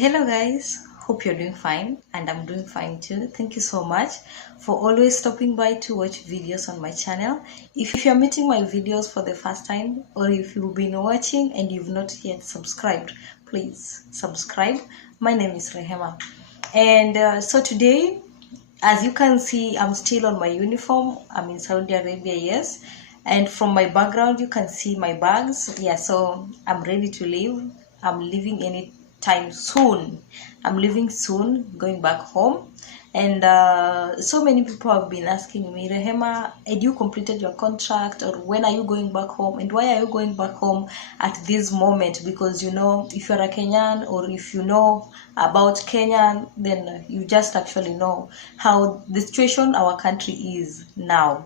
Hello guys, hope you're doing fine and I'm doing fine too. Thank you so much for always stopping by to watch videos on my channel. If you're meeting my videos for the first time or if you've been watching and you've not yet subscribed, please subscribe. My name is Rehema and so today, as you can see, I'm still on my uniform. I'm in Saudi Arabia, yes, and from my background you can see my bags. Yeah, so I'm ready to leave. I'm leaving any time soon. I'm leaving soon, going back home. And so many people have been asking me, Rehema, had you completed your contract, or when are you going back home, and why are you going back home at this moment? Because you know, if you're a Kenyan or if you know about Kenya, then you just actually know how the situation our country is now.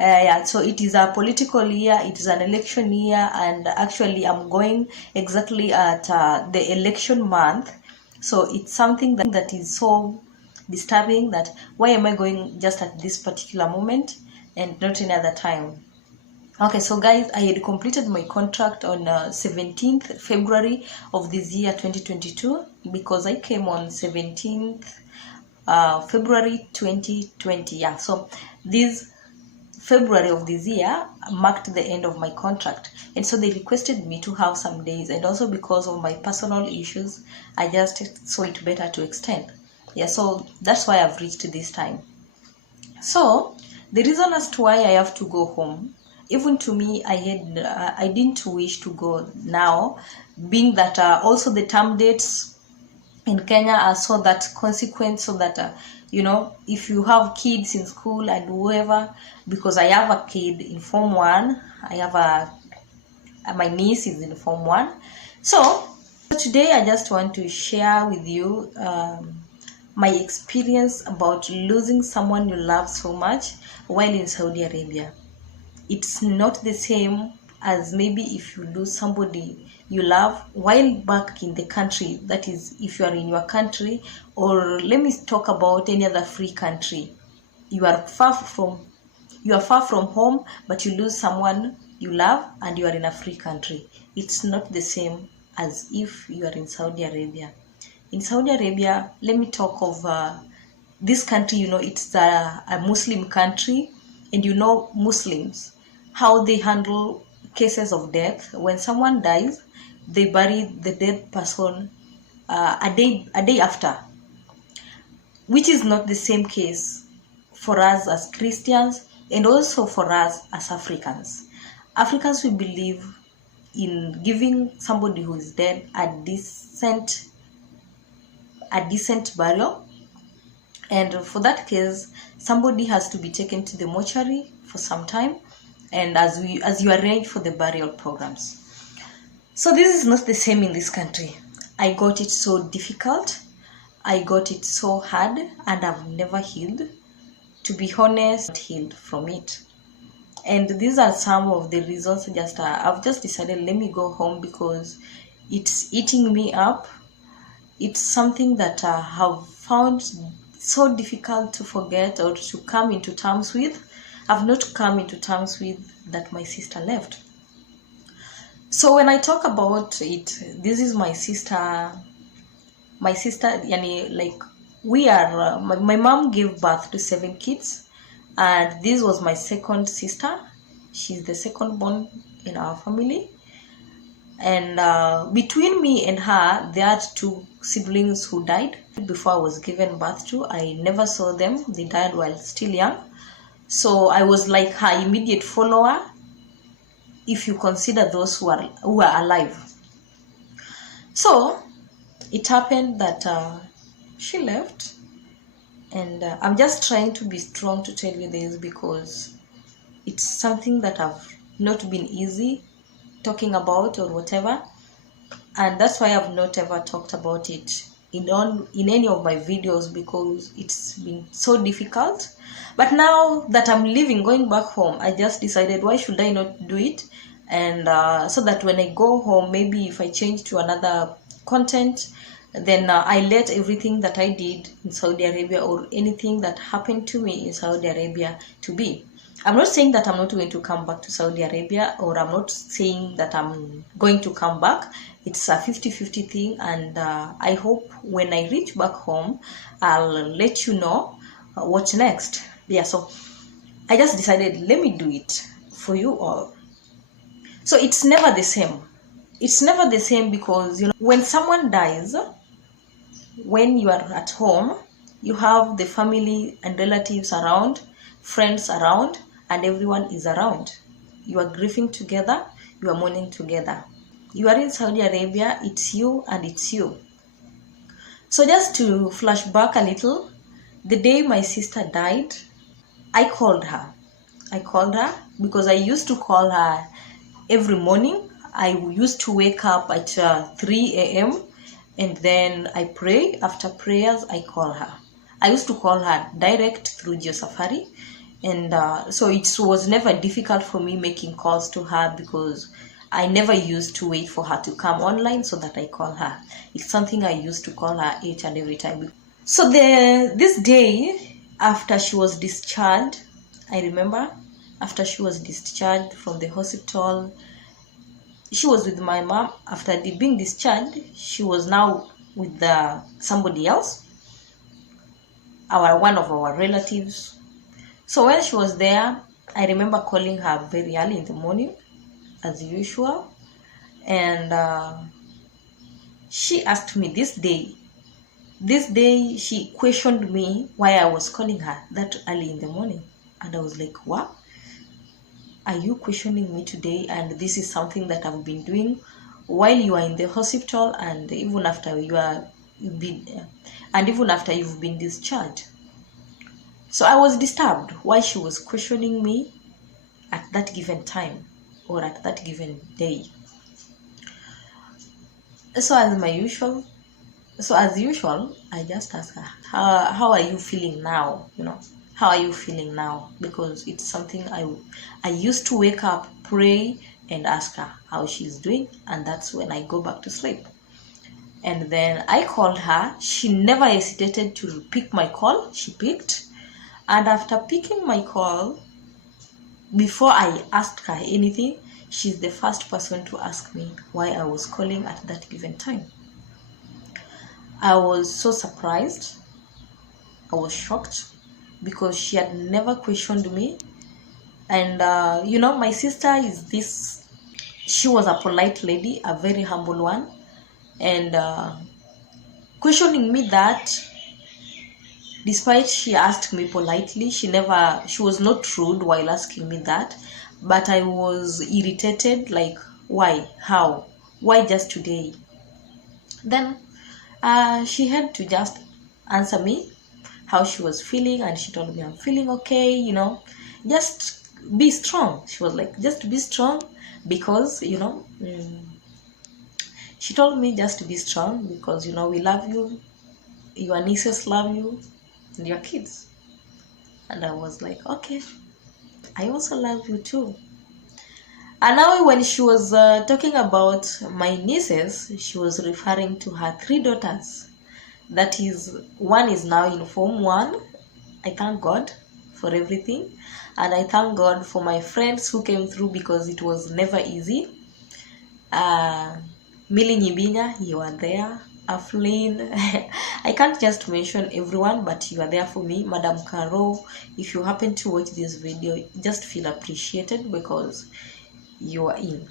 Yeah, so it is a political year, it is an election year, and actually I'm going exactly at the election month. So it's something that is so disturbing, that why am I going just at this particular moment and not any other time. Okay, so guys, I had completed my contract on 17th February of this year 2022, because I came on 17th February 2020. Yeah, so this February of this year marked the end of my contract, and so they requested me to have some days, and also because of my personal issues I just saw it better to extend. Yeah, so that's why I've reached this time. So the reason as to why I have to go home, even to me, I didn't wish to go now, being that also the term dates in Kenya are so that consequence, so that you know, if you have kids in school and whoever, because I have a kid in Form 1, I have my niece is in Form 1. So today I just want to share with you my experience about losing someone you love so much while in Saudi Arabia. It's not the same as maybe if you lose somebody you love while back in the country, that is if you are in your country, or let me talk about any other free country. You are far from home, but you lose someone you love and you are in a free country. It's not the same as if you are in Saudi Arabia. In Saudi Arabia, let me talk of this country. You know, it's a Muslim country, and you know Muslims, how they handle cases of death. When someone dies, they bury the dead person a day after, which is not the same case for us as Christians, and also for us as Africans. Africans, we believe in giving somebody who is dead a decent burial, and for that case somebody has to be taken to the mortuary for some time, and as you arrange for the burial programs. So this is not the same in this country. I got it so difficult, I got it so hard, and I've never healed. To be honest, healed from it. And these are some of the reasons. I've just decided, let me go home, because it's eating me up. It's something that I have found so difficult to forget or to come into terms with. I've not come into terms with that my sister left. So when I talk about it, this is my sister. My sister, yani, like, we are, my mom gave birth to 7 kids, and this was my second sister. She's the second born in our family. And between me and her, there are 2 siblings who died before I was given birth to. I never saw them. They died while still young. So I was like her immediate follower, if you consider those who are alive. So it happened that she left, and I'm just trying to be strong to tell you this, because it's something that I've not been easy talking about or whatever, and that's why I've not ever talked about it in any of my videos, because it's been so difficult. But now that I'm leaving, going back home, I just decided, why should I not do it? And so that when I go home, maybe if I change to another content, then I let everything that I did in Saudi Arabia, or anything that happened to me in Saudi Arabia, to be. I'm not saying that I'm not going to come back to Saudi Arabia, or I'm not saying that I'm going to come back. it's a 50-50 thing, and I hope when I reach back home I'll let you know what's next. Yeah, so I just decided, let me do it for you all. So it's never the same. It's never the same because, you know, when someone dies, when you are at home, you have the family and relatives around, friends around, and everyone is around. You are grieving together, you are mourning together. You are in Saudi Arabia, it's you and it's you. So just to flash back a little, the day my sister died, I called her. I called her because I used to call her every morning. I used to wake up at 3 a.m. and then I pray. After prayers, I call her. I used to call her direct through JioSafari, and so it was never difficult for me making calls to her because I never used to wait for her to come online so that I call her. It's something I used to call her each and every time. So this day after she was discharged, I remember after she was discharged from the hospital, she was with my mom. After being discharged, she was now with somebody else, one of our relatives. So when she was there, I remember calling her very early in the morning as usual, and she asked me this day she questioned me why I was calling her that early in the morning, and I was like, what are you questioning me today? And this is something that I've been doing while you are in the hospital, and even after you've been discharged. So I was disturbed why she was questioning me at that given time or at that given day. So as usual, I just asked her, how are you feeling now? You know, how are you feeling now? Because it's something I used to wake up, pray, and ask her how she's doing, and that's when I go back to sleep. And then I called her. She never hesitated to pick my call. She picked, and after picking my call, before I asked her anything, she's the first person to ask me why I was calling at that given time. I was so surprised. I was shocked because she had never questioned me. And you know, my sister she was a polite lady, a very humble one, and questioning me that, despite she asked me politely, she was not rude while asking me that, but I was irritated, like, why, how, why just today? Then she had to just answer me how she was feeling, and she told me, I'm feeling okay, you know, just be strong. She was like, just be strong because, you know, she told me just to be strong because, you know, we love you, your nieces love you, and your kids. And I was like, okay, I also love you too. And now when she was talking about my nieces, she was referring to her 3 daughters. That is, one is now in Form 1. I thank God for everything. And I thank God for my friends who came through because it was never easy. Millie Nyibinya, you are there. Aflin, I can't just mention everyone, but you are there for me. Madam Caro, if you happen to watch this video, just feel appreciated because you are in.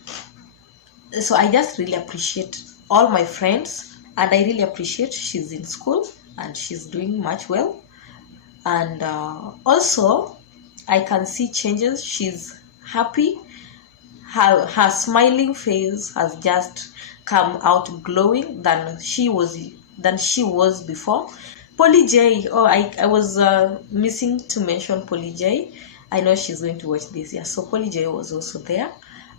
So I just really appreciate all my friends, and I really appreciate she's in school and she's doing much well. And also I can see changes. She's happy. Her smiling face has just come out glowing than she was before. Polly J, oh, I was missing to mention Polly J. I know she's going to watch this. Yeah, so Polly J was also there.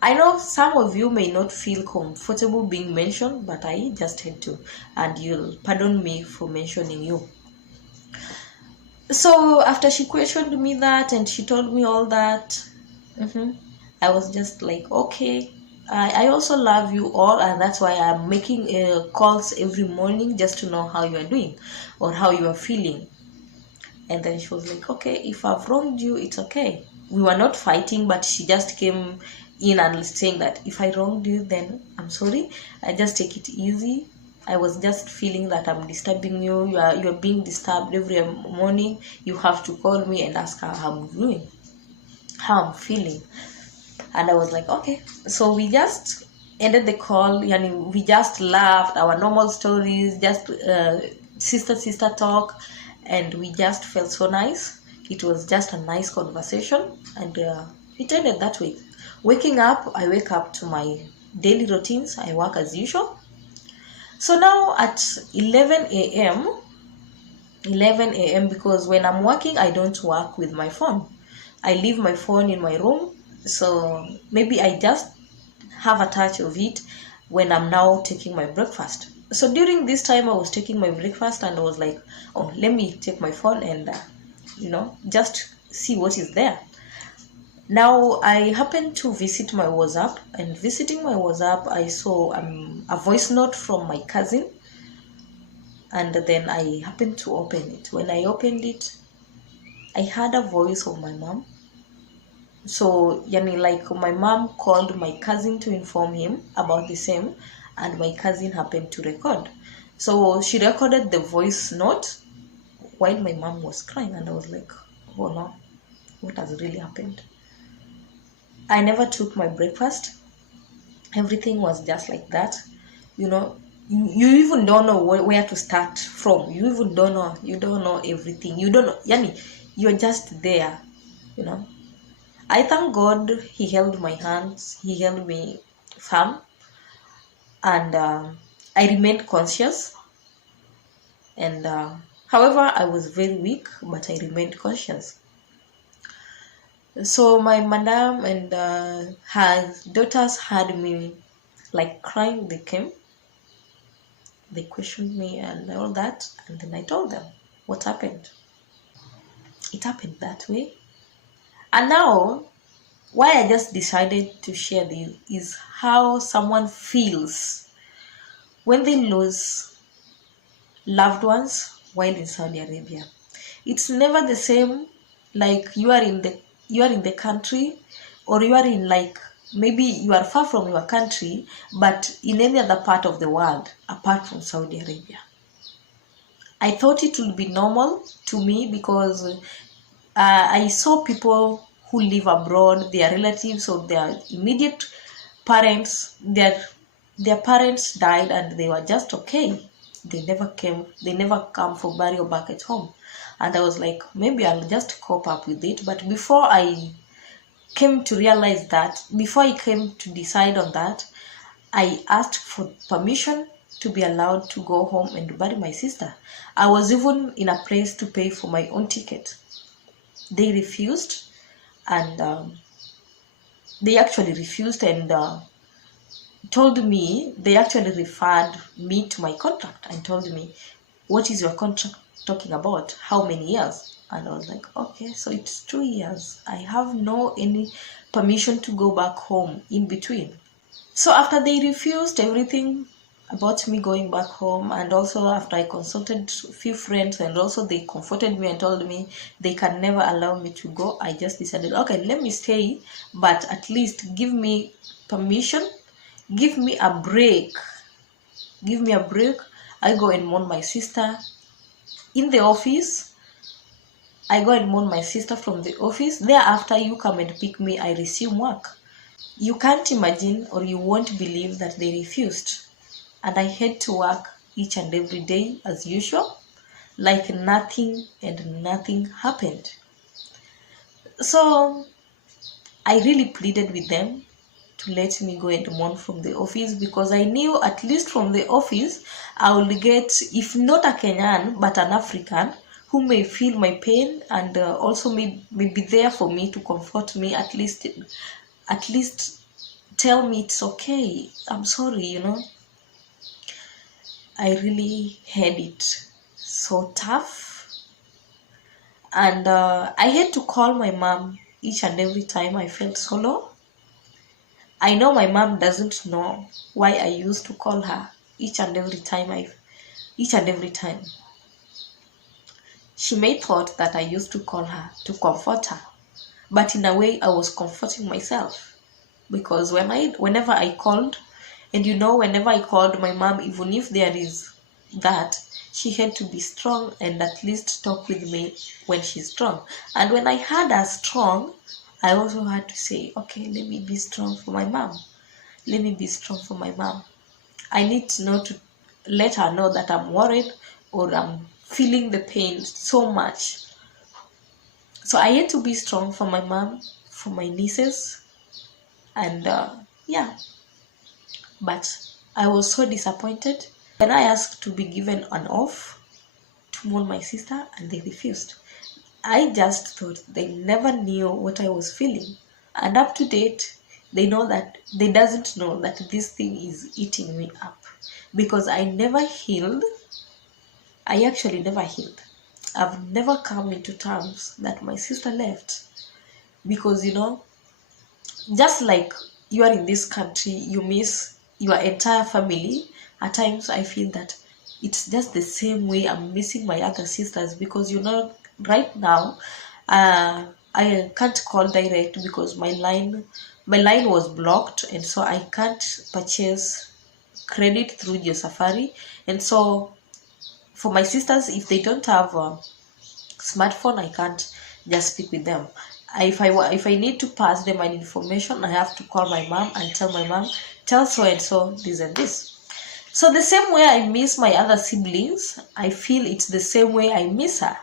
I know some of you may not feel comfortable being mentioned, but I just had to, and you'll pardon me for mentioning you. So after she questioned me that and she told me all that, I was just like, okay, I also love you all, and that's why I'm making calls every morning just to know how you are doing or how you are feeling. And then she was like, okay, if I've wronged you, it's okay. We were not fighting, but she just came in and saying that if I wronged you, then I'm sorry. I just take it easy. I was just feeling that I'm disturbing you. You're being disturbed every morning. You have to call me and ask how I'm doing, how I'm feeling. And I was like, okay. So we just ended the call. We just laughed our normal stories, just sister talk, and we just felt so nice. It was just a nice conversation, and it ended that way. Waking up, I wake up to my daily routines. I work as usual. So now at 11 a.m., because when I'm working, I don't work with my phone. I leave my phone in my room. So maybe I just have a touch of it when I'm now taking my breakfast. So during this time, I was taking my breakfast and I was like, oh, let me take my phone and, just see what is there. Now, I happened to visit my WhatsApp, and visiting my WhatsApp, I saw a voice note from my cousin, and then I happened to open it. When I opened it, I heard a voice of my mom. So, like my mom called my cousin to inform him about the same, and my cousin happened to record. So she recorded the voice note while my mom was crying, and I was like, oh no, what has really happened? I never took my breakfast. Everything was just like that. You even don't know where to start from. You even don't know everything. You don't know, you're just there, I thank God he held my hands, he held me firm, and I remained conscious. And however, I was very weak, but I remained conscious. So my madam and her daughters had me like crying. They came, they questioned me and all that, and then I told them what happened. It happened that way. And now, why I just decided to share this is how someone feels when they lose loved ones while in Saudi Arabia. It's never the same like you are in the country, or you are in, like, maybe you are far from your country but in any other part of the world apart from Saudi Arabia. I thought it would be normal to me because I saw people who live abroad, their relatives or their immediate parents, their parents died and they were just okay. They never come for burial back at home. And I was like, maybe I'll just cope up with it. But before I came to realize that, before I came to decide on that, I asked for permission to be allowed to go home and bury my sister. I was even in a place to pay for my own ticket. They refused, and they actually refused and told me, they actually referred me to my contract and told me, what is your contract talking about? How many years? And I was like, okay, so it's 2 years. I have no any permission to go back home in between. So after they refused everything about me going back home, and also after I consulted a few friends and also they comforted me and told me they can never allow me to go, I just decided, okay, let me stay, but at least give me permission, give me a break. I go and mourn my sister in the office. I go and mourn my sister from the office. Thereafter, you come and pick me, I resume work. You can't imagine, or you won't believe that they refused. And I had to work each and every day as usual, like nothing happened. So I really pleaded with them to let me go and mourn from the office, because I knew at least from the office I will get, if not a Kenyan, but an African who may feel my pain and also may be there for me to comfort me, at least tell me it's okay, I'm sorry, I really had it so tough. And I had to call my mom each and every time I felt so low. I know my mom doesn't know why I used to call her each and every time. She may thought that I used to call her to comfort her, but in a way I was comforting myself. because whenever I called, and whenever I called my mom, even if there is that, she had to be strong and at least talk with me when she's strong. And when I had her strong, I also had to say, okay, let me be strong for my mom. Let me be strong for my mom. I need to know, to let her know that I'm worried or I'm feeling the pain so much. So I had to be strong for my mom, for my nieces, and yeah. But I was so disappointed when I asked to be given an off to mourn my sister, and they refused. I just thought they never knew what I was feeling, and up to date, they doesn't know that this thing is eating me up, because I never healed. I actually never healed. I've never come into terms that my sister left, because just like you are in this country, you miss your entire family. At times I feel that it's just the same way I'm missing my other sisters, because right now I can't call direct because my line was blocked, and so I can't purchase credit through your Safari. And so for my sisters, if they don't have a smartphone, I can't just speak with them. If I need to pass them an information, I have to call my mom and tell my mom, tell so and so this and this. So the same way I miss my other siblings, I feel it's the same way I miss her.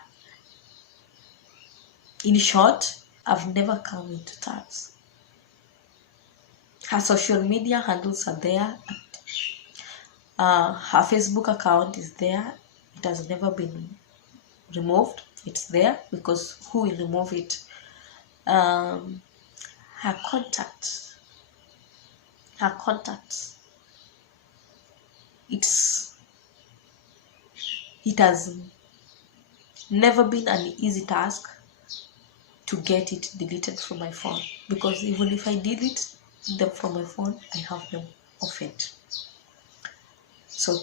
In short, I've never come into terms. Her social media handles are there. Her Facebook account is there. It has never been removed. It's there, because who will remove it? Her contacts, it has never been an easy task to get it deleted from my phone, because even if I delete them from my phone, I have them offend. So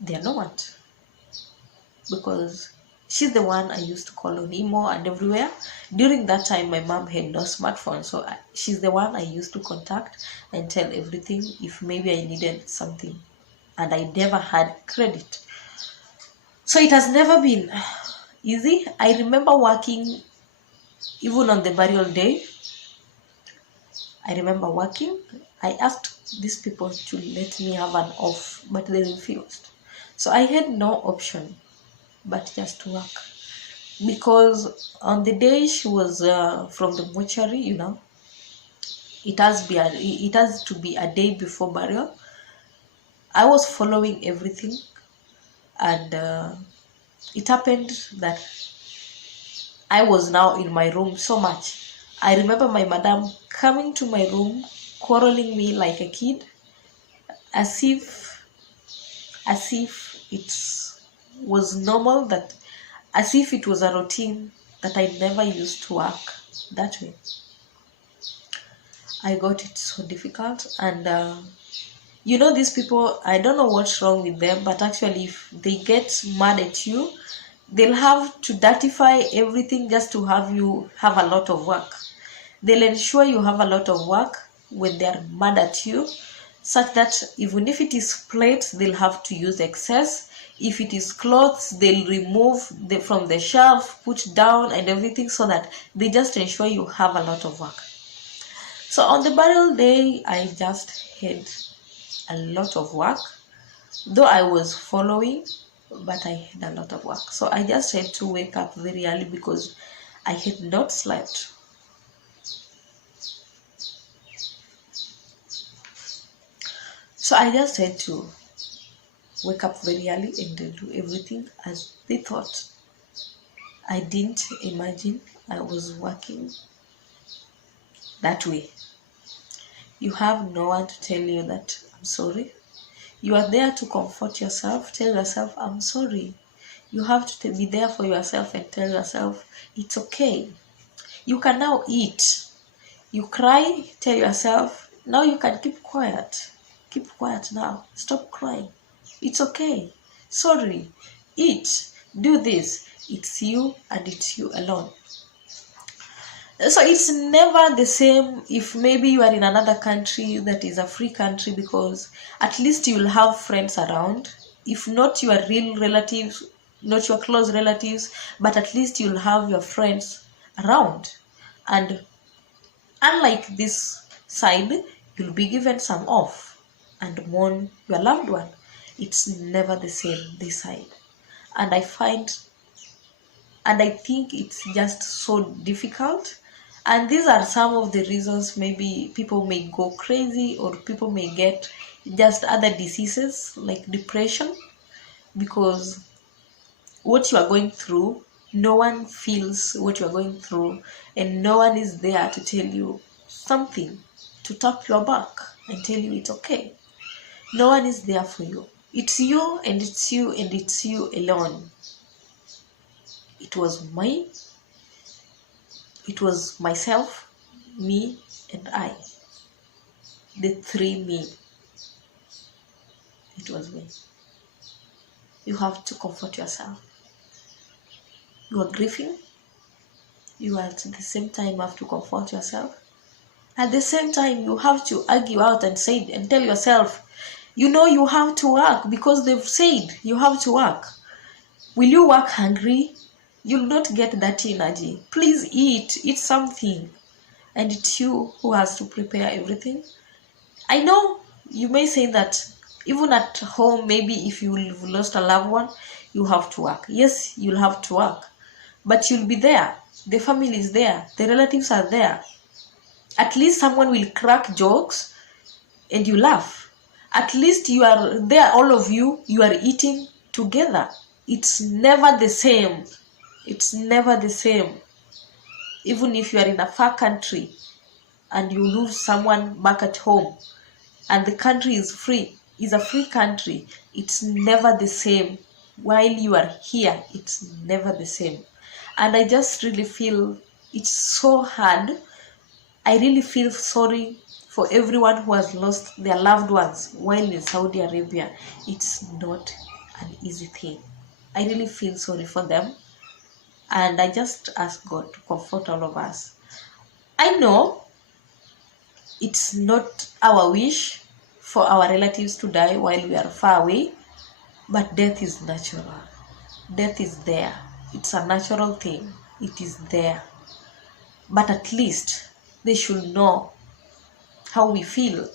they are no one, because she's the one I used to call on emo and everywhere. During that time, my mom had no smartphone, so she's the one I used to contact and tell everything if maybe I needed something, and I never had credit. So it has never been easy. I remember working even on the burial day. I remember working. I asked these people to let me have an off, but they refused. So I had no option but just to work, because on the day she was from the mortuary, it has to be a day before burial. I was following everything, and it happened that I was now in my room so much. I remember my madam coming to my room, quarreling me like a kid, as if it was normal, as if it was a routine, that I never used to work that way. I got it so difficult, and these people, I don't know what's wrong with them, but actually if they get mad at you, they'll have to dirtify everything just to have you have a lot of work. They'll ensure you have a lot of work when they're mad at you, such that even if it is plates, they'll have to use excess. If it is clothes, they'll remove from the shelf, put down and everything, so that they just ensure you have a lot of work. So on the burial day, I just had a lot of work, though I was following, but I had a lot of work. So I just had to wake up very early because I had not slept. So I just had to wake up very early and do everything as they thought. I didn't imagine I was working that way. You have no one to tell you that I'm sorry. You are there to comfort yourself, tell yourself I'm sorry. You have to be there for yourself and tell yourself it's okay. You can now eat. You cry, tell yourself now you can keep quiet. Keep quiet now. Stop crying. It's okay. Sorry. Eat. Do this. It's you and it's you alone. So it's never the same if maybe you are in another country that is a free country, because at least you'll have friends around. If not your real relatives, not your close relatives, but at least you'll have your friends around. And unlike this side, you'll be given some off and mourn your loved one. It's never the same this side. And I think it's just so difficult. And these are some of the reasons maybe people may go crazy, or people may get just other diseases like depression, because what you are going through, no one feels what you are going through, and no one is there to tell you something, to tap your back and tell you it's okay. No one is there for you. It's you, and it's you, and it's you alone. It was myself, me, and I. The three me. It was me. You have to comfort yourself. You are grieving. You at the same time have to comfort yourself. At the same time, you have to argue out and say and tell yourself, you have to work because they've said you have to work. Will you work hungry? You'll not get that energy. Please eat something. And it's you who has to prepare everything. I know you may say that even at home, maybe if you've lost a loved one, you have to work. Yes, you'll have to work, but you'll be there. The family is there. The relatives are there. At least someone will crack jokes and you laugh. At least you are there, all of you are eating together. It's never the same. It's never the same. Even if you are in a far country and you lose someone back at home, and the country is a free country, it's never the same. While you are here, it's never the same. And I just really feel it's so hard. I really feel sorry for everyone who has lost their loved ones while in Saudi Arabia. It's not an easy thing. I really feel sorry for them, and I just ask God to comfort all of us. I know it's not our wish for our relatives to die while we are far away, but death is natural. Death is there. It's a natural thing. It is there. But at least they should know how we feel,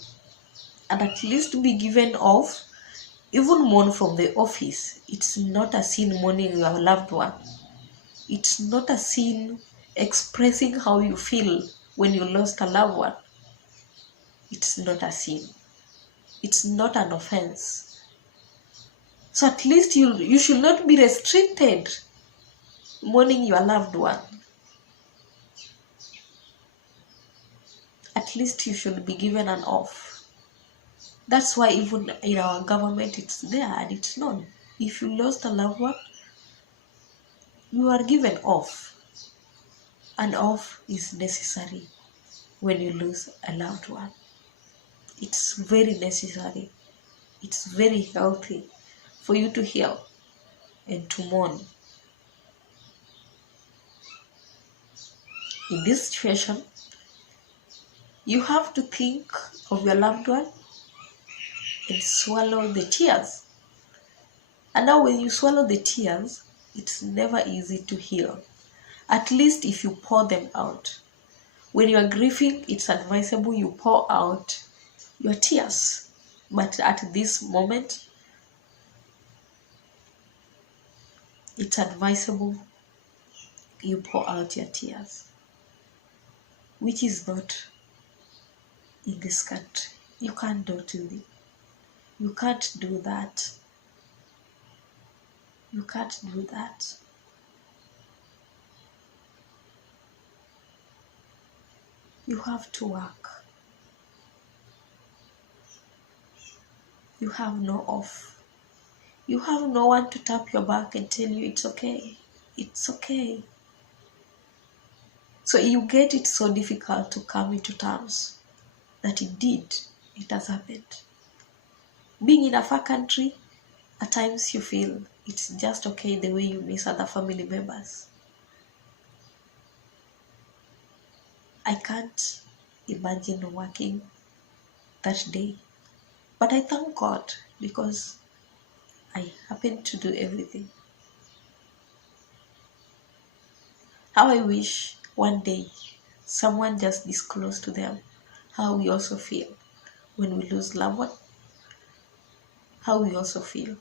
and at least be given off, even mourn from the office. It's not a sin mourning your loved one. It's not a sin expressing how you feel when you lost a loved one. It's not a sin. It's not an offense. So at least you should not be restricted mourning your loved one. At least you should be given an off. That's why even in our government it's there and it's known. If you lost a loved one, you are given off. An off is necessary when you lose a loved one. It's very necessary. It's very healthy for you to heal and to mourn. In this situation, you have to think of your loved one and swallow the tears. And now when you swallow the tears, it's never easy to heal. At least if you pour them out. When you are grieving, it's advisable you pour out your tears. But at this moment, it's advisable you pour out your tears, which is not in this country. You can't do it. You can't do that. You can't do that. You have to work. You have no off. You have no one to tap your back and tell you it's okay. It's okay. So you get it so difficult to come into terms that indeed it has happened. Being in a far country, at times you feel it's just okay the way you miss other family members. I can't imagine working that day. But I thank God because I happened to do everything. How I wish one day someone just disclose to them how we also feel when we lose loved one, how we also feel.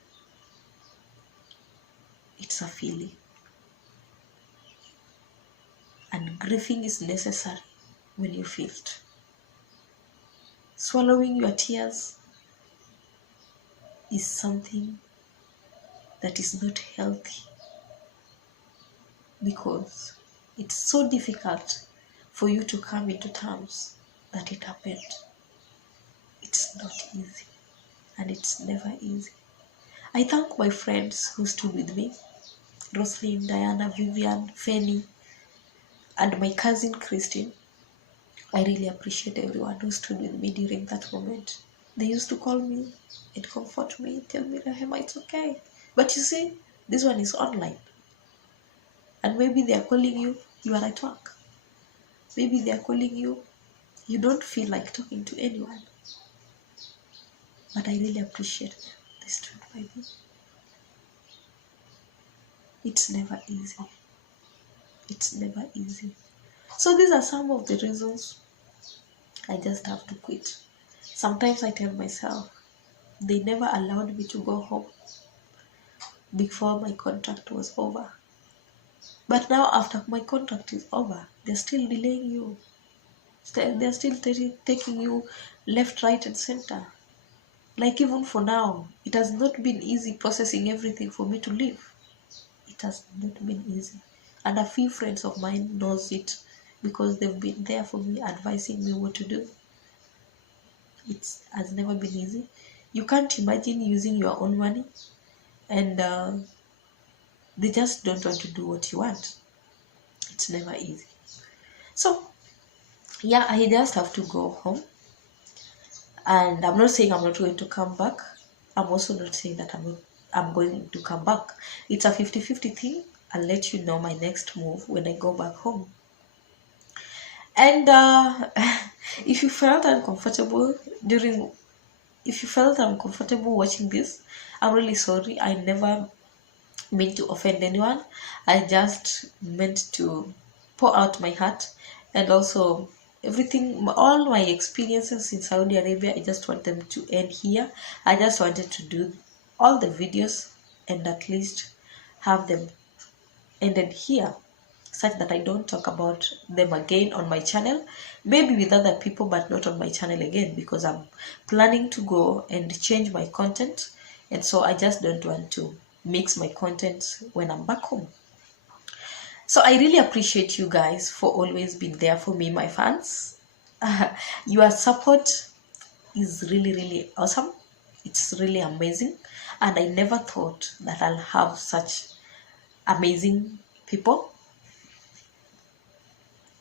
It's a feeling. And grieving is necessary when you feel it. Swallowing your tears is something that is not healthy because it's so difficult for you to come into terms that it happened. It's not easy, and it's never easy. I thank my friends who stood with me, Roslyn, Diana, Vivian, Fanny, and my cousin Christine. I really appreciate everyone who stood with me during that moment. They used to call me and comfort me, tell me, Rahema, it's okay. But you see, this one is online. And maybe they are calling you, you are at work. Maybe they are calling you, you don't feel like talking to anyone. But I really appreciate them. They stood by me. It's never easy. It's never easy. So these are some of the reasons I just have to quit. Sometimes I tell myself, they never allowed me to go home before my contract was over. But now after my contract is over, they're still delaying you. They're still taking you left, right, and center. Like even for now, it has not been easy processing everything for me to leave. It has not been easy. And a few friends of mine knows it because they've been there for me, advising me what to do. It has never been easy. You can't imagine using your own money and they just don't want to do what you want. It's never easy. So yeah, I just have to go home. And I'm not saying I'm not going to come back. I'm also not saying that I'm going to come back. It's a 50-50 thing. I'll let you know my next move when I go back home. And if you felt uncomfortable watching this, I'm really sorry. I never meant to offend anyone. I just meant to pour out my heart, and also all my experiences in Saudi Arabia. I just want them to end here. I just wanted to do all the videos and at least have them ended here, such that I don't talk about them again on my channel, maybe with other people, but not on my channel again, because I'm planning to go and change my content, and so I just don't want to mix my content when I'm back home. So I really appreciate you guys for always being there for me, my fans. Your support is really, really awesome. It's really amazing, and I never thought that I'll have such amazing people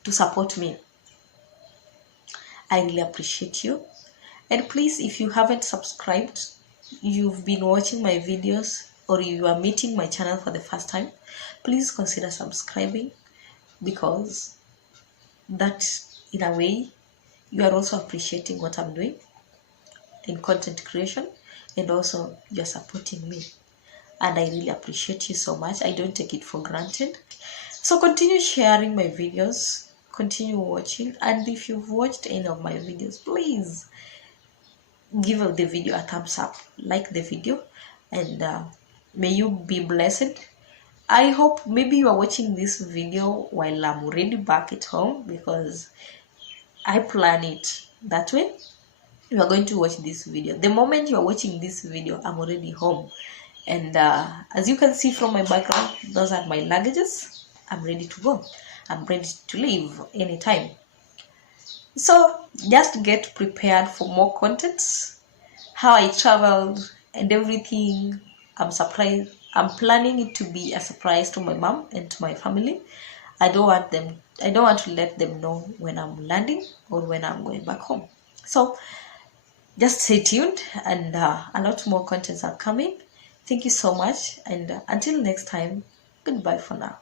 to support me. I really appreciate you. And please, if you haven't subscribed, you've been watching my videos, or you are meeting my channel for the first time, please consider subscribing, because that, in a way, you are also appreciating what I'm doing in content creation, and also you're supporting me, and I really appreciate you so much. I don't take it for granted. So continue sharing my videos, continue watching, and if you've watched any of my videos, please give the video a thumbs up, like the video, and may you be blessed. I hope maybe you are watching this video while I'm already back at home, because I plan it that way. You are going to watch this video. The moment you are watching this video, I'm already home. And as you can see from my background, those are my luggages. I'm ready to go. I'm ready to leave anytime. So just get prepared for more contents, how I traveled and everything. I'm surprised. I'm planning it to be a surprise to my mom and to my family. I don't want to let them know when I'm landing or when I'm going back home. So just stay tuned, and a lot more contents are coming. Thank you so much, and until next time, goodbye for now.